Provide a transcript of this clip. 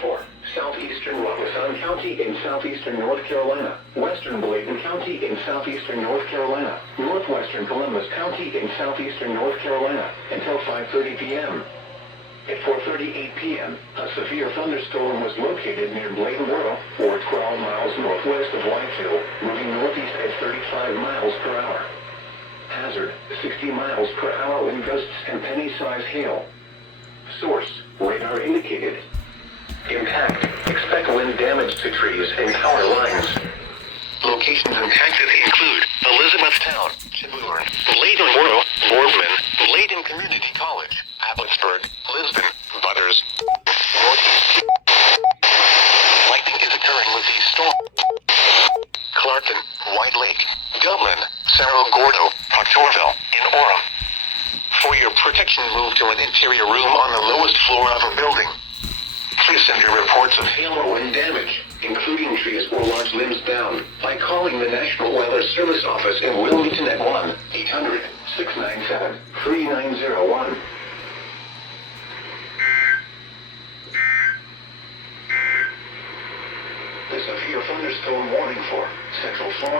for southeastern Waukegan County in southeastern North Carolina, western Bladen County in southeastern North Carolina, northwestern Columbus County in southeastern North Carolina, until 5:30 p.m. At 4:38 p.m., a severe thunderstorm was located near Bladen Borough, or 12 miles northwest of Whiteville, moving northeast at 35 miles per hour. Hazard, 60 miles per hour wind gusts and penny-size hail. Source, radar indicated. Impact, expect wind damage to trees and power lines. Locations impacted include Elizabethtown, Chipbourne, Bladen Borough, Boardman, Bladen Community College, Abbotsford, Lisbon, Butters, Northeast. Lightning is occurring with these storms. Clarkton, White Lake, Dublin, Cerro Gordo, Proctorville, and Orem. For your protection, move to an interior room on the lowest floor of a building. Please send your reports of hail or wind damage, including trees or large limbs down, by calling the National Weather Service office in Wilmington at 1-800-697-3901. The severe thunderstorm warning for Central Florida.